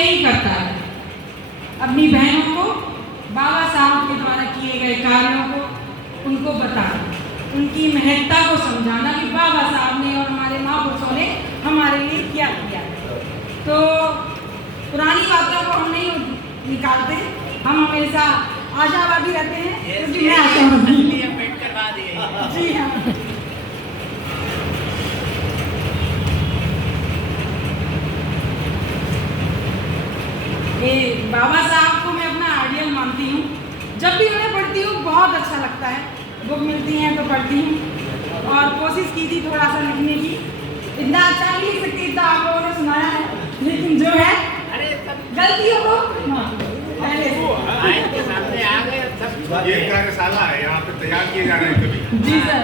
यही करता है, अपनी बहनों को बाबा साहब के द्वारा किए गए कार्यों को उनको बताना, उनकी महत्ता को समझाना कि बाबा साहब ने और हमारे महापुरुषों ने हमारे लिए क्या किया। तो पुरानी बातों को हम नहीं निकालते, हम हमेशा आशावादी रहते हैं, क्योंकि मैं आशावादी जी हाँ। बाबा साहब को मैं अपना आइडियल मानती हूँ। जब भी उन्हें पढ़ती हूँ बहुत अच्छा लगता है, बुक मिलती हैं तो पढ़ती हूँ, और कोशिश की थी थोड़ा सा लिखने की। इतना अच्छा नहीं लिख सकती, इतना आप लोगों ने सुनाया है, लेकिन जो है गलतियों को पहले के सामने आ गए। ये कार्यशाला है, यहाँ पे तैयार किए जा रहे हैं कभी। जी सर।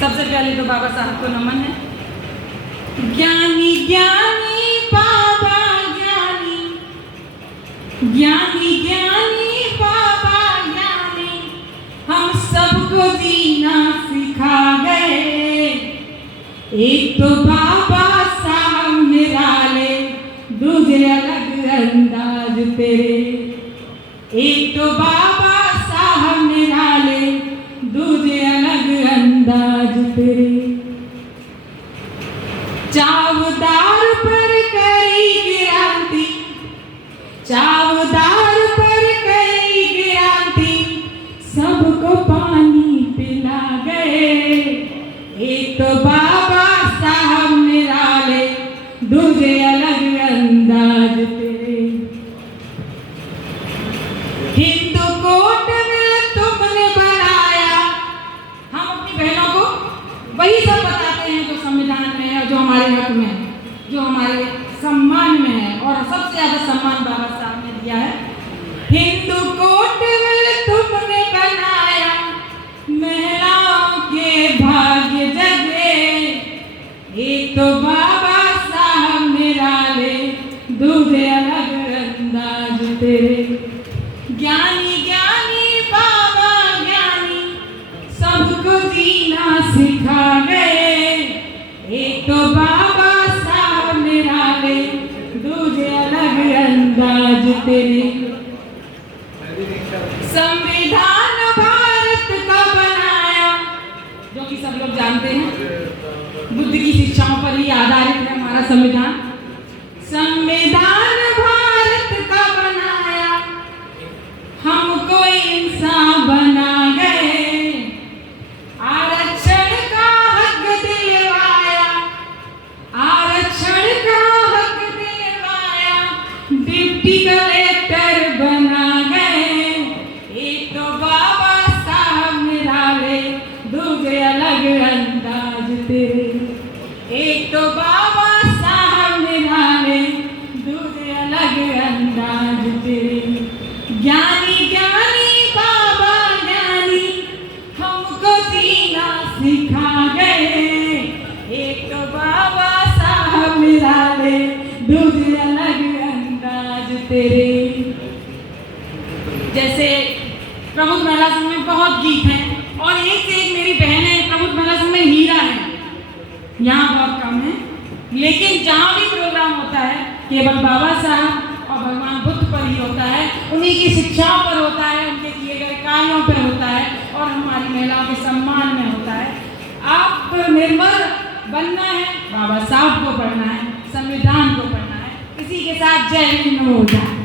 सबसे पहले तो बाबा साहब को नमन है। ज्ञानी ज्ञानी बाबा ज्ञानी, ज्ञानी ज्ञानी बाबा ज्ञानी, हम सबको जीना सिखा गए। एक तो बाबा साहब निराले, दूसरे अलग अंदाज तेरे। एक तो बाबा साहब निराले, दूसरे अलग अंदाज तेरे। चावदार पर कई गिरांती, चावदार पर कई गिरांती, सबको पानी पिला गए। एक तो बाबा साहब निराले, दूसरे अलग अंदाज तेरे। हिंदू कोट में तुमने बनाया, हम अपनी बहनों को वही सब बताते हैं जो संविधान में है, जो हमारे हक में है, जो हमारे सम्मान में है, और सबसे ज्यादा सम्मान बाबा साहब ने दिया है। हिंदू कोट में तुमने बनाया, महिलाओं के भाग्य जगे। एक तो बाबा साहब निराले, दूसरे अलग अंदाज तेरे। ज्ञानी ज्ञानी बाबा ज्ञानी, सबको जीना सिखा गए। एक तो बाबा साहब निराले, दूसरे अलग अंदाज तेरे। संविधान भारत का बनाया, जो कि सब लोग जानते हैं, बुद्ध की शिक्षाओं पर ही आधारित है हमारा संविधान। संविधान भारत का बनाया, हमको इंसान बना गए। आरक्षण का हक दिलवाया, आरक्षण का हक दिलवाया, डिप्टी कलेक्टर बना गए। एक तो बाबा साहब निराले, दूसरे अलग अंदाज तेरे। एक तो बाबा साहब निराले, दूसरे अलग अंदाज तेरे। ज्ञानी ज्ञानी बाबा ज्ञानी, हमको जीना सिखा गए। एक तो बाबा साहब निराले, दूसरे अलग अंदाज तेरे। जैसे प्रमुख महिला संघ में बहुत गीत हैं, और एक से एक मेरी बहनें प्रमुख महिला संघ में हीरा है, यहाँ बहुत कम है। लेकिन जहाँ भी प्रोग्राम होता है, केवल बाबा साहब और भगवान बुद्ध पर ही होता है, उन्हीं की शिक्षाओं पर होता है, उनके किए गए कार्यों पर होता है, और हमारी महिलाओं के सम्मान में होता है। आप निर्मल बनना है, बाबा साहब को पढ़ना है, संविधान को पढ़ना है। इसी के साथ जय हिंद हो जाए।